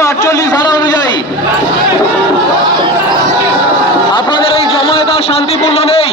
348 ধারা অনুযায়ী আপনাদের এই জমায়েত আর শান্তিপূর্ণ নেই।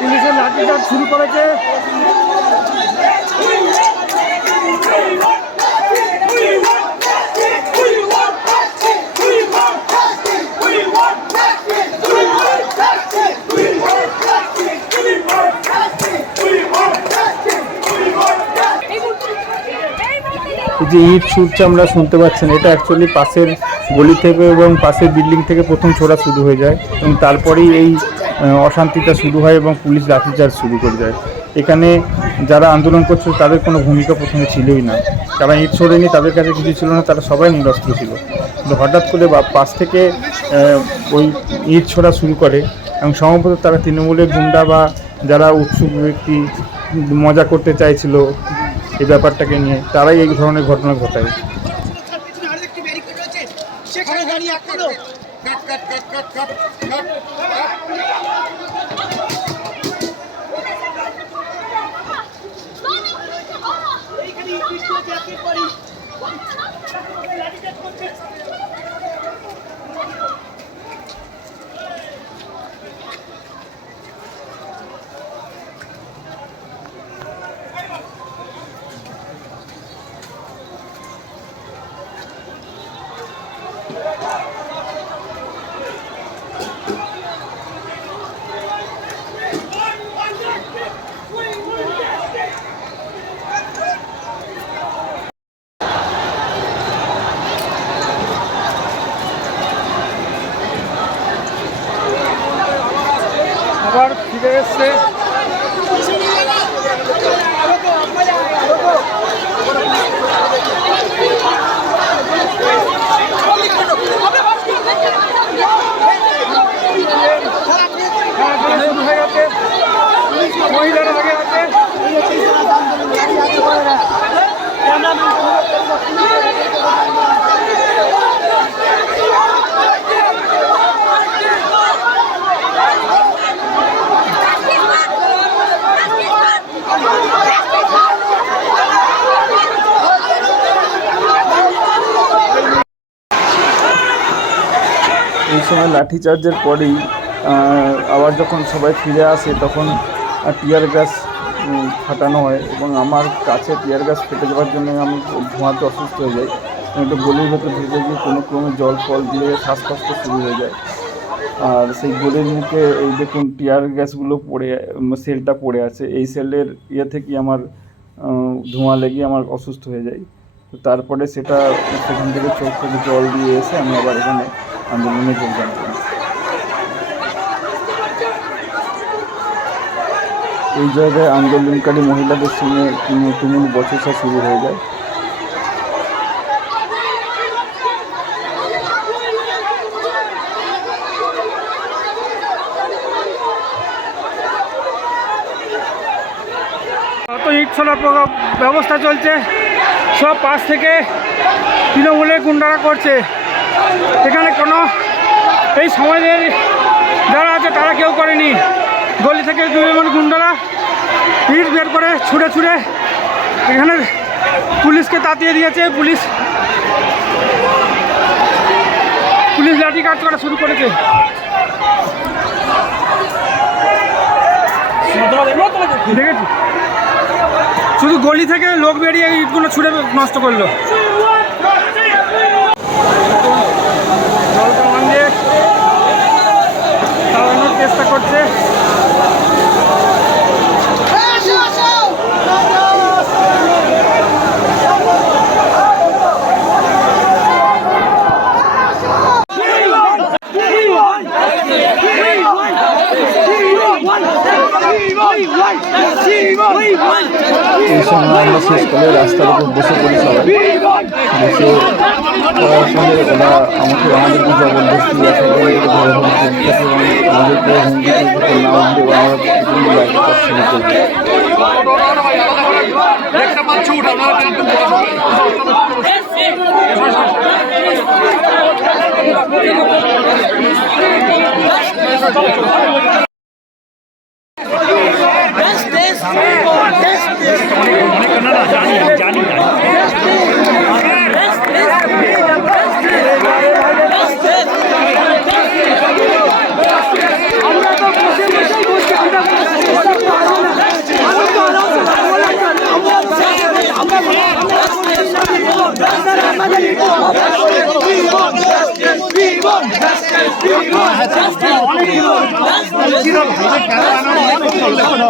পুলিশের লাঠিচার্জ শুরু করেছে। যে ইট ছুটছে আমরা শুনতে পাচ্ছেন, এটা অ্যাকচুয়ালি পাশের গলি থেকে এবং পাশের বিল্ডিং থেকে প্রথম ছোড়া শুরু হয়ে যায় এবং তারপরেই এই অশান্তিটা শুরু হয় এবং পুলিশ লাঠিচার্জ শুরু করে যায়। এখানে যারা আন্দোলন করছে তাদের কোনো ভূমিকা প্রথমে ছিলই না, তারা ইট ছোড়েনি, তাদের কাছে কিছু ছিল না, তারা সবাই নিরস্ত্র ছিল। কিন্তু হঠাৎ করে পাশ থেকে ওই ইট ছোড়া শুরু করে এবং সম্ভবত তারা তৃণমূলের গুন্ডা বা যারা উৎসুক ব্যক্তি মজা করতে চাইছিল এই ব্যাপারটাকে নিয়ে, তারাই এই ধরনের ঘটনা ঘটায়। আবার ফিরে এসছে মহিলারা আগে আছে। এই সময় লাঠিচার্জের পরেই আবার যখন সবাই ফিরে আসে তখন টিয়ার গ্যাস ফাটানো হয় এবং আমার কাছে টিয়ার গ্যাস ফেটে যাওয়ার জন্য আমি ধোঁয়াতে অসুস্থ হয়ে যাই। একটু গলির ভেতর ঢুকে গিয়ে কোনো ক্রমে জল ফল দিয়ে শ্বাসকষ্ট শুরু হয়ে যায়। আর সেই গলির মুখে এই দেখুন টিয়ার গ্যাসগুলো সেলটা পড়ে আছে, এই সেলের থেকেই আমার ধোঁয়া লেগে আমার অসুস্থ হয়ে যায়। তো তারপরে সেখান থেকে চোখ থেকে জল দিয়ে এসে আমি আবার এখানে আন্দোলনে যোগদান করি। এই জায়গায় আন্দোলনকারী মহিলাদের সঙ্গে তুমুল বচসা শুরু হয়ে যায়। ইট ছোড়ার ব্যবস্থা চলছে, সব পাশ থেকে তৃণমূলের গুন্ডারা করছে। এখানে কোনো এই সমাজের যারা আছে তারা কেউ করেনি। গলি থেকে গুন্ডারা ইট বের করে ছুঁড়ে ছুঁড়ে এখানে পুলিশকে তাতিয়ে দিয়েছে। পুলিশ লাঠি কাজ করা শুরু করেছে। দেখেছি শুধু গলি থেকে লোক বেরিয়ে ইটগুলো ছুঁড়ে নষ্ট করলো। জলটা ভাঙিয়ে চালানোর চেষ্টা করছে। এই সময় আমরা শেষ করে রাস্তার উপর বসে পড়ি সবাই। বসে আসলে ওরা আমাদেরকে জবরদস্তি ঘরে ঘরে চেষ্টা এবং আমাদেরকে হুমকি না উঠলে ওরা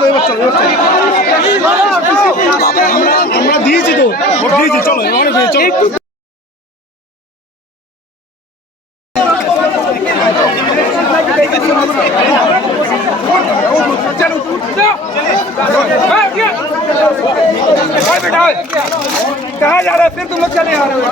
আমরা শুরু করবে। আমরা দিয়েছি তো চলো कहाँ जा रहे हैं? फिर तुम लोग चले आ रहे हो।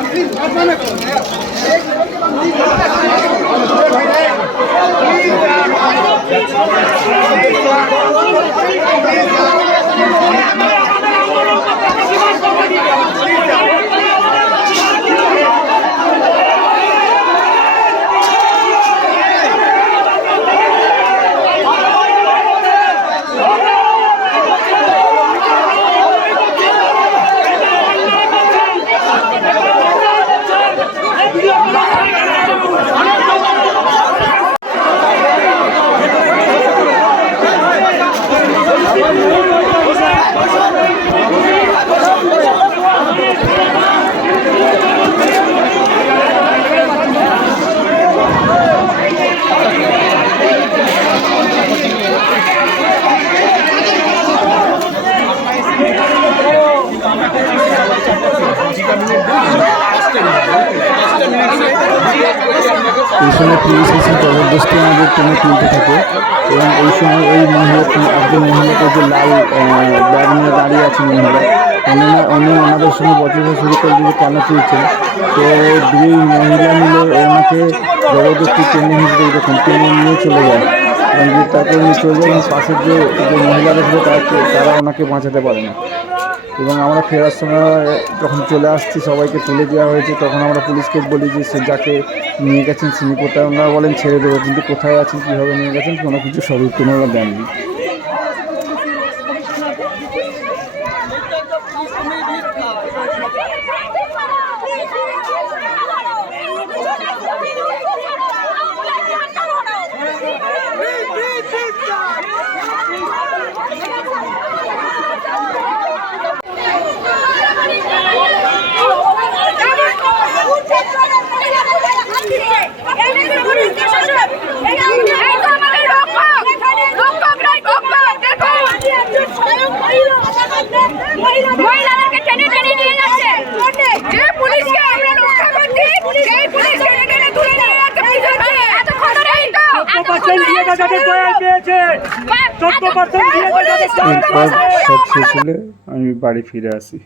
এই সময় পুলিশ এসে জবরদস্তি আমাদের টেনে তুলতে থাকে এবং এই সময় ওই একজন মহিলাকে যে লাল ব্যাগ নিয়ে দাঁড়িয়ে আছে মহিলা উনি ওনাদের সঙ্গে বচসা শুরু করে দিয়ে কেন তুলছেন। তো দুই মহিলা মিলে ওনাকে জবরদস্তি টেনে নিয়ে চলে যায় এবং তারপরে নিয়ে চলে যায় এবং পাশের যে মহিলারা ছিল তারা ওনাকে বাঁচাতে পারে না। এবং আমরা ফেরার সময় যখন চলে আসছি সবাইকে তুলে দেওয়া হয়েছে, তখন আমরা পুলিশকে বলি যে সে যাকে নিয়ে গেছেন তিনি কোথায়, ওনারা বলেন ছেড়ে দেবো, কিন্তু কোথায় আছেন কীভাবে নিয়ে গেছেন কোনো কিছু সঠিক ওনারা দেননি। মহিলাদেরকে টেনে টেনে নিয়ে যাচ্ছে, যে পুলিশকে আমরা রক্ষা করছি সেই পুলিশ টেনে টেনে তুলে নিয়ে যাচ্ছে। এতক্ষণ ধরেই তো 14% দিয়ে যাদের দয়া পেয়েছে 14% দিয়ে যাদের এরপর সব শেষ হলে আমি বাড়ি ফিরে আসি।